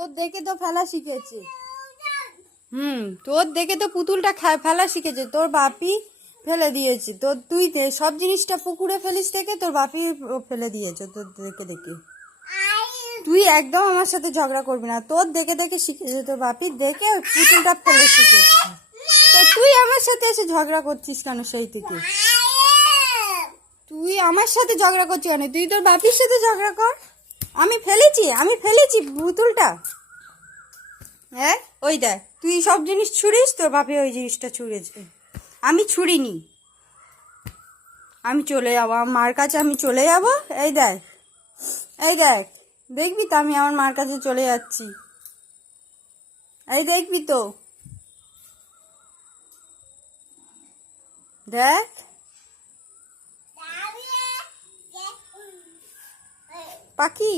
তোর দেখে তো ফেলা শিখেছে। তোর দেখে তো পুতুলটা ফেলা শিখেছে। তোর বাপি ফেলে দিয়েছে। তুই সব জিনিসটা পুকুরে ফেলিস দেখে তোর বাপি ফেলে দিয়েছে তোর দেখে দেখে। তুই একদম আমার সাথে ঝগড়া করবি না। তোর দেখে দেখে শিখেছে, তোর বাপির দেখে পুতুলটা ফেলে শিখেছে। তো তুই আমার সাথে এসে ঝগড়া করছিস কেন সেই থেকে? তুই আমার সাথে ঝগড়া করছিস কেন? তুই তোর বাপির সাথে ঝগড়া কর। আমি ফেলেছি পুতুলটা। হ্যাঁ, ওই দেখ, তুই সব জিনিস ছুড়িস, তোর বাপে ওই জিনিসটা ছুঁড়েছে। আমি ছুড়িনি। আমি চলে যাবো আমার মার কাছে, আমি চলে যাব। এই দেখ, দেখবি তো আমি আমার মার কাছে চলে যাচ্ছি। এই দেখবি তো, দেখ। পাখি।